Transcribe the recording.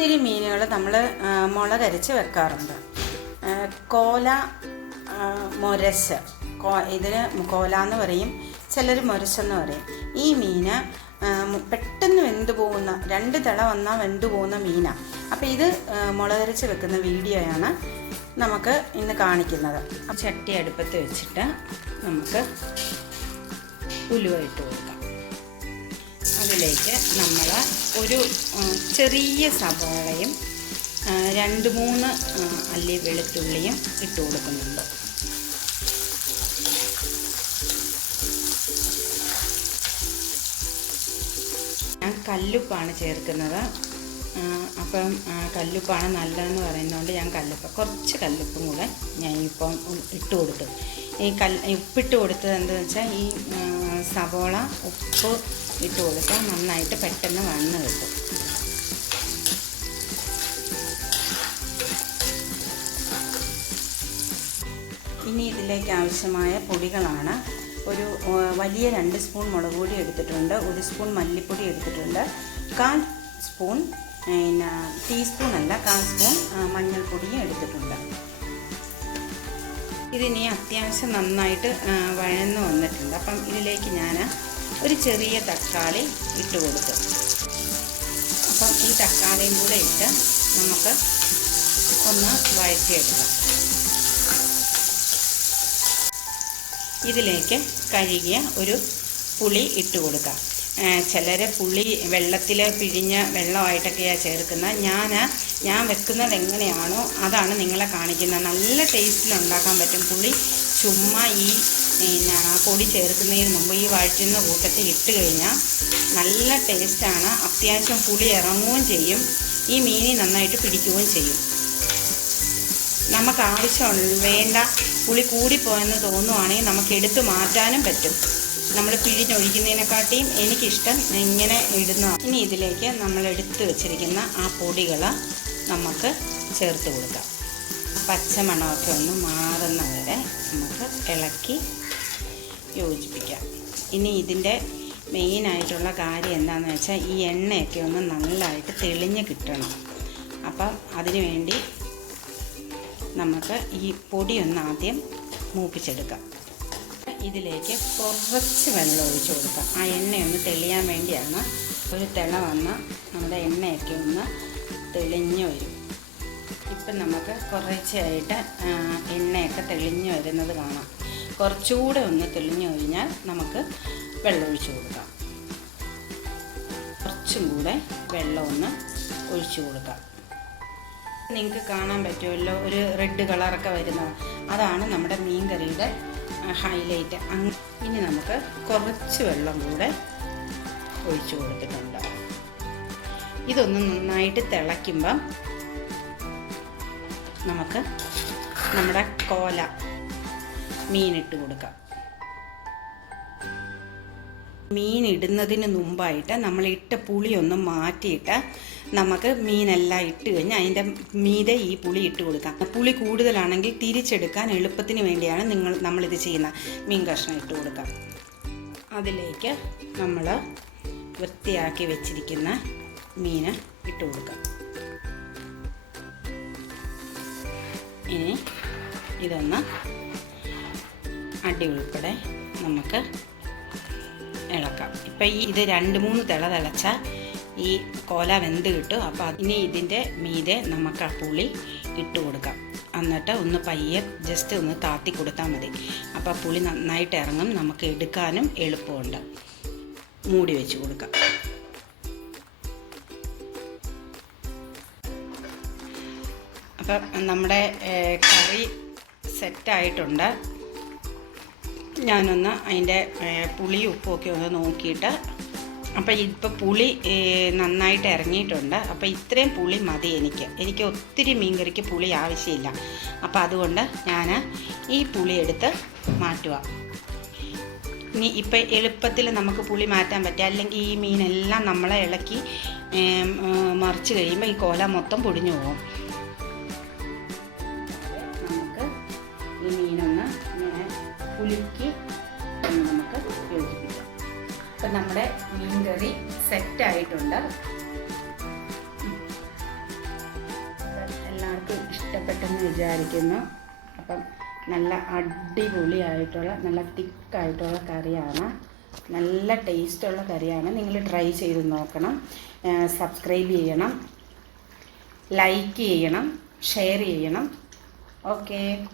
ഒത്തിരി മീനുകൾ നമ്മൾ മുളകരച്ച് വെക്കാറുണ്ട്. കോല മുരശ് കോ ഇതിന് കോല എന്ന് പറയും ചിലർ മുരശെന്ന് പറയും. ഈ മീന് പെട്ടെന്ന് വെന്ത് പോകുന്ന രണ്ട് തിള വന്നാൽ വെന്ത് പോകുന്ന മീനാണ് അപ്പോൾ ഇത് മുളകരച്ച് വെക്കുന്ന വീഡിയോയാണ് നമുക്ക് ഇന്ന് കാണിക്കുന്നത്. ചട്ടി അടുപ്പത്ത് വെച്ചിട്ട് നമുക്ക് ഉലുവ ഇട്ട് കൊടുക്കാം. അതിലേക്ക് നമ്മൾ ഒരു ചെറിയ സവാളയും രണ്ട് മൂന്ന് അല്ലി വെളുത്തുള്ളിയും ഇട്ട് കൊടുക്കുന്നുണ്ട്. ഞാൻ കല്ലുപ്പാണ് ചേർക്കുന്നത്. അപ്പം കല്ലുപ്പാണ് നല്ലതെന്ന് പറയുന്നതുകൊണ്ട് ഞാൻ കല്ലുപ്പ് കുറച്ച് കല്ലുപ്പും കൂടെ ഞാൻ ഇപ്പം ഇട്ട് കൊടുത്തു. ഈ കല്ല് ഉപ്പിട്ട് കൊടുത്തത് എന്താണെന്ന് വെച്ചാൽ ഈ സവോള ഉപ്പ് ഇട്ട് കൊടുത്താൽ നന്നായിട്ട് പെട്ടെന്ന് വണ്ണ് കിട്ടും. ഇനി ഇതിലേക്ക് ആവശ്യമായ പൊടികളാണ്. ഒരു വലിയ രണ്ട് സ്പൂൺ മുളക് പൊടി എടുത്തിട്ടുണ്ട് ഒരു സ്പൂൺ മല്ലിപ്പൊടി എടുത്തിട്ടുണ്ട് കാൽ സ്പൂൺ പിന്നെ ടീസ്പൂൺ അല്ല കാൽ സ്പൂൺ മഞ്ഞൾപ്പൊടിയും എടുത്തിട്ടുണ്ട്. ഇതിനി അത്യാവശ്യം നന്നായിട്ട് വഴന്ന് വന്നിട്ടുണ്ട്. അപ്പം ഇതിലേക്ക് ഞാൻ ഒരു ചെറിയ തക്കാളി ഇട്ട് കൊടുക്കും. അപ്പം ഈ തക്കാളിയും കൂടെ ഇട്ട് നമുക്ക് ഒന്ന് വഴറ്റിയെടുക്കാം. ഇതിലേക്ക് കഴുകിയ ഒരു പുളി ഇട്ട് കൊടുക്കാം. ചിലർ പുളി വെള്ളത്തിൽ പിഴിഞ്ഞ വെള്ളമായിട്ടൊക്കെയാണ് ചേർക്കുന്നത്. ഞാൻ ഞാൻ വെക്കുന്നത് എങ്ങനെയാണോ അതാണ് നിങ്ങളെ കാണിക്കുന്നത്. നല്ല ടേസ്റ്റിൽ ഉണ്ടാക്കാൻ പറ്റും. പുളി ചുമ്മാ ഈ പിന്നെ പൊടി ചേർക്കുന്നതിന് മുമ്പ് ഈ വഴറ്റുന്ന കൂട്ടത്തിൽ ഇട്ട് കഴിഞ്ഞാൽ നല്ല ടേസ്റ്റാണ് അത്യാവശ്യം പുളി ഇറങ്ങുകയും ചെയ്യും. ഈ മീനി നന്നായിട്ട് പിടിക്കുകയും ചെയ്യും. നമുക്ക് ആവശ്യമുള്ള വേണ്ട പുളി കൂടിപ്പോയെന്ന് തോന്നുവാണെങ്കിൽ നമുക്ക് എടുത്തു മാറ്റാനും പറ്റും. നമ്മൾ പിഴിഞ്ഞൊഴിക്കുന്നതിനെക്കാട്ടിയും എനിക്കിഷ്ടം ഇങ്ങനെ ഇടുന്ന ഇനി ഇതിലേക്ക് നമ്മൾ എടുത്തു വെച്ചിരിക്കുന്ന ആ പൊടികൾ നമുക്ക് ചേർത്ത് കൊടുക്കാം. പച്ചമണമൊക്കെ ഒന്ന് മാറുന്നവരെ നമുക്ക് ഇളക്കി യോജിപ്പിക്കാം. ഇനി ഇതിന്റെ മെയിനായിട്ടുള്ള കാര്യം എന്താണെന്ന് വെച്ചാൽ ഈ എണ്ണയൊക്കെ ഒന്ന് നല്ലതായിട്ട് തെളിഞ്ഞ് കിട്ടണം. അപ്പം അതിനു വേണ്ടി നമുക്ക് ഈ പൊടി ഒന്ന് ആദ്യം മൂപ്പിച്ചെടുക്കാം. ഇതിലേക്ക് കുറച്ച് വെള്ളം ഒഴിച്ച് കൊടുക്കാം. ആ എണ്ണയൊന്ന് തെളിയാൻ വേണ്ടിയാണ് ഒരു തിള വന്ന് നമ്മുടെ എണ്ണയൊക്കെ ഒന്ന് തെളിഞ്ഞു വരും. ഇപ്പം നമുക്ക് കുറച്ചായിട്ട് എണ്ണയൊക്കെ തെളിഞ്ഞു വരുന്നത് കാണാം. കുറച്ചുകൂടെ ഒന്ന് തെളിഞ്ഞു കഴിഞ്ഞാൽ നമുക്ക് വെള്ളം ഒഴിച്ച് കൊടുക്കാം. കുറച്ചും കൂടെ വെള്ളം ഒന്ന് ഒഴിച്ചു കൊടുക്കാം. നിങ്ങൾക്ക് കാണാൻ പറ്റുമല്ലോ ഒരു റെഡ് കളറൊക്കെ വരുന്നത് അതാണ് നമ്മുടെ മീൻ കറിയുടെ ഹൈലൈറ്റ് ഇനി നമുക്ക് കുറച്ച് വെള്ളം കൂടെ ഒഴിച്ചു കൊടുത്തിട്ടുണ്ട്. ഇതൊന്ന് നന്നായിട്ട് തിളയ്ക്കുമ്പം നമുക്ക് നമ്മുടെ കോല മീനിട്ട് കൊടുക്കാം. മീൻ ഇടുന്നതിന് മുമ്പായിട്ട് നമ്മൾ ഇട്ട പുളി ഒന്ന് മാറ്റിയിട്ട് നമുക്ക് മീനെല്ലാം ഇട്ട് കഴിഞ്ഞ് അതിന്റെ മീതെ ഈ പുളി ഇട്ട് കൊടുക്കാം. പുളി കൂടുതലാണെങ്കിൽ തിരിച്ചെടുക്കാൻ എളുപ്പത്തിന് വേണ്ടിയാണ് നിങ്ങൾ നമ്മളിത് ചെയ്യുന്ന മീൻ കഷ്ണം ഇട്ട് കൊടുക്കാം. അതിലേക്ക് നമ്മൾ വൃത്തിയാക്കി വെച്ചിരിക്കുന്ന മീൻ ഇട്ട് കൊടുക്കാം. ഇനി ഇതൊന്ന് അടി ഉൾപ്പെടെ നമുക്ക് ഇളക്കാം. ഇപ്പം ഈ ഇത് രണ്ട് മൂന്ന് തിള തിളച്ചാൽ ഈ കോല വെന്ത് കിട്ടും. അപ്പോൾ അതിന് ഇതിന്റെ മീതെ നമുക്ക് ആ പുളി ഇട്ട് കൊടുക്കാം. എന്നിട്ട് ഒന്ന് പയ്യെ ജസ്റ്റ് ഒന്ന് താത്തി കൊടുത്താൽ മതി. അപ്പോൾ പുളി നന്നായിട്ട് ഇറങ്ങും. നമുക്ക് എടുക്കാനും എളുപ്പമുണ്ട്. മൂടി വെച്ച് കൊടുക്കാം. അപ്പം നമ്മുടെ കറി സെറ്റായിട്ടുണ്ട് ഞാനൊന്ന് അതിന്റെ പുളി ഉപ്പൊക്കെ ഒന്ന് നോക്കിയിട്ട് അപ്പോൾ ഇപ്പോൾ പുളി നന്നായിട്ട് ഇറങ്ങിയിട്ടുണ്ട്. അപ്പോൾ ഇത്രയും പുളി മതി എനിക്ക്. എനിക്ക് ഒത്തിരി മീൻകറിക്ക് പുളി ആവശ്യമില്ല. അപ്പോൾ അതുകൊണ്ട് ഞാൻ ഈ പുളി എടുത്ത് മാറ്റുക ഇനി ഇപ്പം എളുപ്പത്തിൽ നമുക്ക് പുളി മാറ്റാൻ പറ്റും. അല്ലെങ്കിൽ ഈ മീനെല്ലാം നമ്മളെ ഇളക്കി മറിച്ച് കഴിയുമ്പോൾ ഈ കോല മൊത്തം പൊടിഞ്ഞു പോകും. നമുക്ക് ഈ മീനൊന്ന് കുലുക്കി നമുക്ക് യോജിപ്പിക്കാം. അപ്പം നമ്മുടെ മീൻ കറി എല്ലാവർക്കും ഇഷ്ടപ്പെട്ടെന്ന് വിചാരിക്കുന്നു. അപ്പം നല്ല അടിപൊളിയായിട്ടുള്ള നല്ല തിക്കായിട്ടുള്ള കറിയാണ്. നല്ല ടേസ്റ്റുള്ള കറിയാണ്. നിങ്ങൾ ട്രൈ ചെയ്ത് നോക്കണം. സബ്സ്ക്രൈബ് ചെയ്യണം. ലൈക്ക് ചെയ്യണം. ഷെയർ ചെയ്യണം. ഓക്കേ